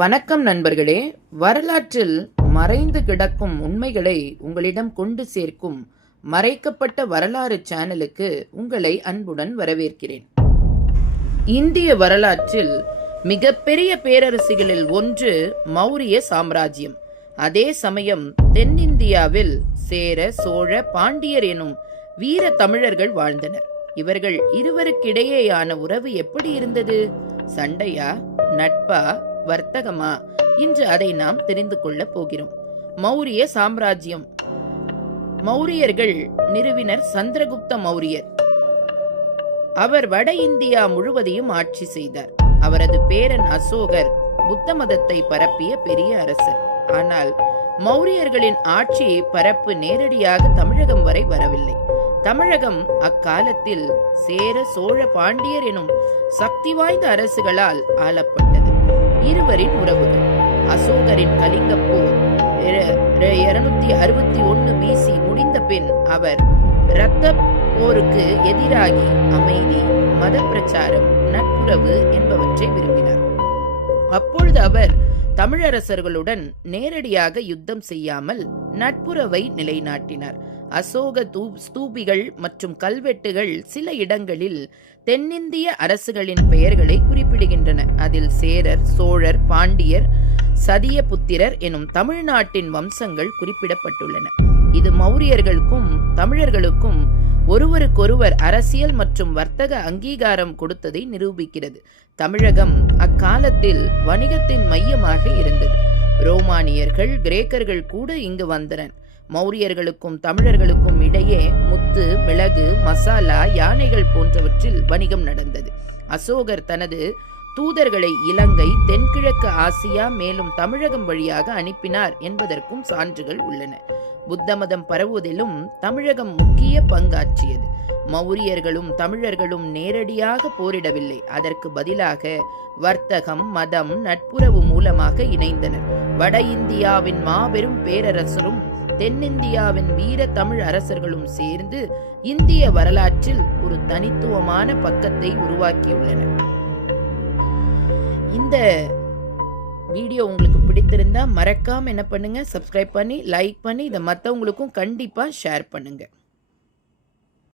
வணக்கம் நண்பர்களே. வரலாற்றில் மறைந்து கிடக்கும் உண்மைகளை உங்களிடம் கொண்டு சேர்க்கும் மறைக்கப்பட்ட வரலாறு சேனலுக்கு உங்களை அன்புடன் வரவேற்கிறேன். இந்திய வரலாற்றில் மிகப்பெரிய பேரரசுகளில் ஒன்று மௌரிய சாம்ராஜ்யம். அதே சமயம் தென்னிந்தியாவில் சேர, சோழ, பாண்டியர் எனும் வீர தமிழர்கள் வாழ்ந்தனர். இவர்கள் இருவருக்கிடையேயான உறவு எப்படி இருந்தது? சண்டையா, நட்பா, வர்த்தகமா? இன்று அதை நாம் தெரிந்து கொள்ளப் போகிறோம். மௌரிய சாம்ராஜ்யம். மௌரியர்கள் நிறுவினர் சந்திரகுப்த மௌரியர். அவர் வட இந்தியா முழுவதையும் ஆட்சி செய்தார். அவரது பேரன் அசோகர் புத்த மதத்தை பரப்பிய பெரிய அரசர். ஆனால் மௌரியர்களின் ஆட்சி பரப்பு நேரடியாக தமிழகம் வரை வரவில்லை. தமிழகம் அக்காலத்தில் சேர, சோழ, பாண்டியர் எனும் சக்தி வாய்ந்த அரசுகளால் ஆளப்பட்டது. இருவரின் உறவுகள். அசோகரின் கலிங்க போர் 261 BC முடிந்த பின் அவர் இரத்த போருக்கு எதிராகி அமைதி, மத பிரச்சாரம், நட்புறவு என்பவற்றை விரும்பினார். அப்பொழுது அவர் தமிழரசர்களுடன் நேரடியாக யுத்தம் செய்யாமல் நட்புறவை நிலைநாட்டினார். அசோக ஸ்தூபிகள் மற்றும் கல்வெட்டுகள் சில இடங்களில் தென்னிந்திய அரசுகளின் பெயர்களை குறிப்பிடுகின்றன. அதில் சேரர், சோழர், பாண்டியர், சதியபுத்திரர் எனும் தமிழ்நாட்டின் வம்சங்கள் குறிப்பிடப்பட்டுள்ளன. இது மௌரியர்களுக்கும் தமிழர்களுக்கும் ஒருவருக்கொருவர் அரசியல் மற்றும் வர்த்தக அங்கீகாரம் கொடுத்ததை நிரூபிக்கிறது. தமிழகம் அக்காலத்தில் வணிகத்தின் மையமாக இருந்தது. ரோமானியர்கள், கிரேக்கர்கள் கூட இங்கு வந்தனர். மௌரியர்களுக்கும் தமிழர்களுக்கும் இடையே முத்து, மிளகு, மசாலா, யானைகள் போன்றவற்றில் வணிகம் நடந்தது. அசோகர் தனது தூதர்களை இலங்கை, தென்கிழக்கு ஆசியா, மேலும் தமிழகம் வழியாக அனுப்பினார் என்பதற்கும் சான்றுகள் உள்ளன. புத்த மதம் பரவுவதிலும் தமிழகம் முக்கிய பங்காற்றியது. மௌரியர்களும் தமிழர்களும் நேரடியாக போரிடவில்லை. அதற்கு பதிலாக வர்த்தகம், மதம், நட்புறவு மூலமாக இணைந்தனர். வட இந்தியாவின் மாபெரும் பேரரசரும் தென்னிந்தியாவின் வீர தமிழ் அரசர்களும் சேர்ந்து இந்திய வரலாற்றில் ஒரு தனித்துவமான பக்கத்தை உருவாக்கியுள்ளனர். இந்த வீடியோ உங்களுக்கு பிடித்திருந்தா மறக்காம என்ன பண்ணுங்க, சப்ஸ்கிரைப் பண்ணி, லைக் பண்ணி, இதை மற்றவங்களுக்கும் கண்டிப்பா ஷேர் பண்ணுங்க.